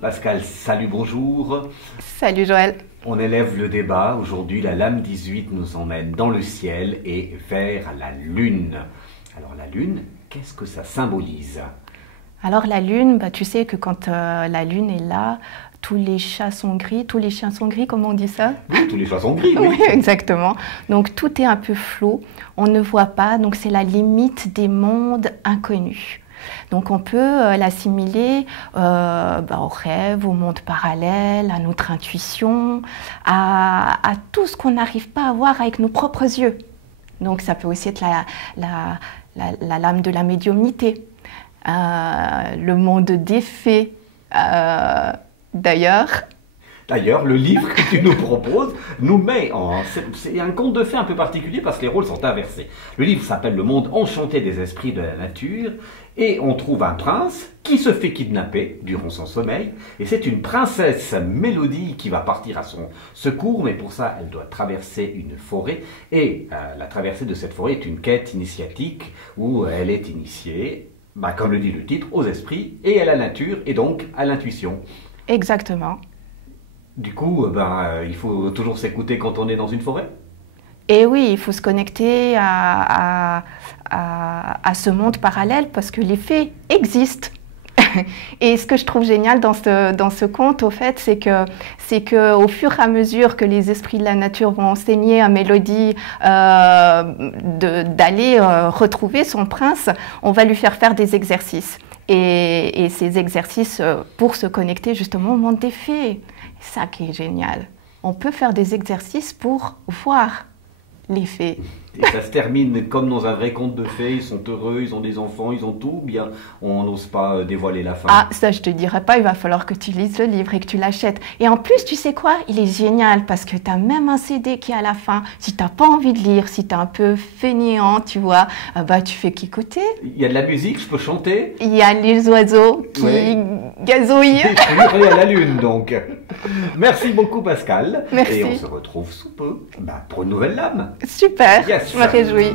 Pascal, salut, bonjour. Salut Joël. On élève le débat. Aujourd'hui, la lame 18 nous emmène dans le ciel et vers la Lune. Alors la Lune, qu'est-ce que ça symbolise? Alors la Lune, tu sais que quand la Lune est là, tous les chats sont gris, tous les chiens sont gris, comment on dit ça? Oui, tous les chats sont gris, oui. Oui, exactement. Donc tout est un peu flou, on ne voit pas, donc c'est la limite des mondes inconnus. Donc on peut l'assimiler au rêve, au monde parallèle, à notre intuition, à tout ce qu'on n'arrive pas à voir avec nos propres yeux. Donc ça peut aussi être la lame de la médiumnité, le monde des fées. D'ailleurs, le livre que tu nous proposes nous met en... C'est un conte de fées un peu particulier parce que les rôles sont inversés. Le livre s'appelle Le monde enchanté des esprits de la nature et on trouve un prince qui se fait kidnapper durant son sommeil et c'est une princesse Mélodie qui va partir à son secours, mais pour ça elle doit traverser une forêt et la traversée de cette forêt est une quête initiatique où elle est initiée, comme le dit le titre, aux esprits et à la nature et donc à l'intuition. exactement. Du coup, il faut toujours s'écouter quand on est dans une forêt? Et oui, il faut se connecter à ce monde parallèle parce que les fées existent. Et ce que je trouve génial dans ce conte, au fait, c'est que au fur et à mesure que les esprits de la nature vont enseigner à Mélodie d'aller retrouver son prince, on va lui faire des exercices. Et ces exercices pour se connecter justement au monde des fées. C'est ça qui est génial. On peut faire des exercices pour voir les fées. Et ça se termine comme dans un vrai conte de fées, ils sont heureux, ils ont des enfants, ils ont tout, bien on n'ose pas dévoiler la fin. Ah, ça je te dirais pas, il va falloir que tu lises le livre et que tu l'achètes. Et en plus, tu sais quoi? Il est génial parce que tu as même un CD qui est à la fin. Si tu n'as pas envie de lire, si tu es un peu fainéant, tu vois, tu fais qu'écouter. Il y a de la musique, je peux chanter? Il y a les oiseaux qui gazouillent. Et à la lune donc. Merci beaucoup Pascal. Merci. Et on se retrouve sous peu pour une nouvelle lame. Super, Yes. je me réjouis.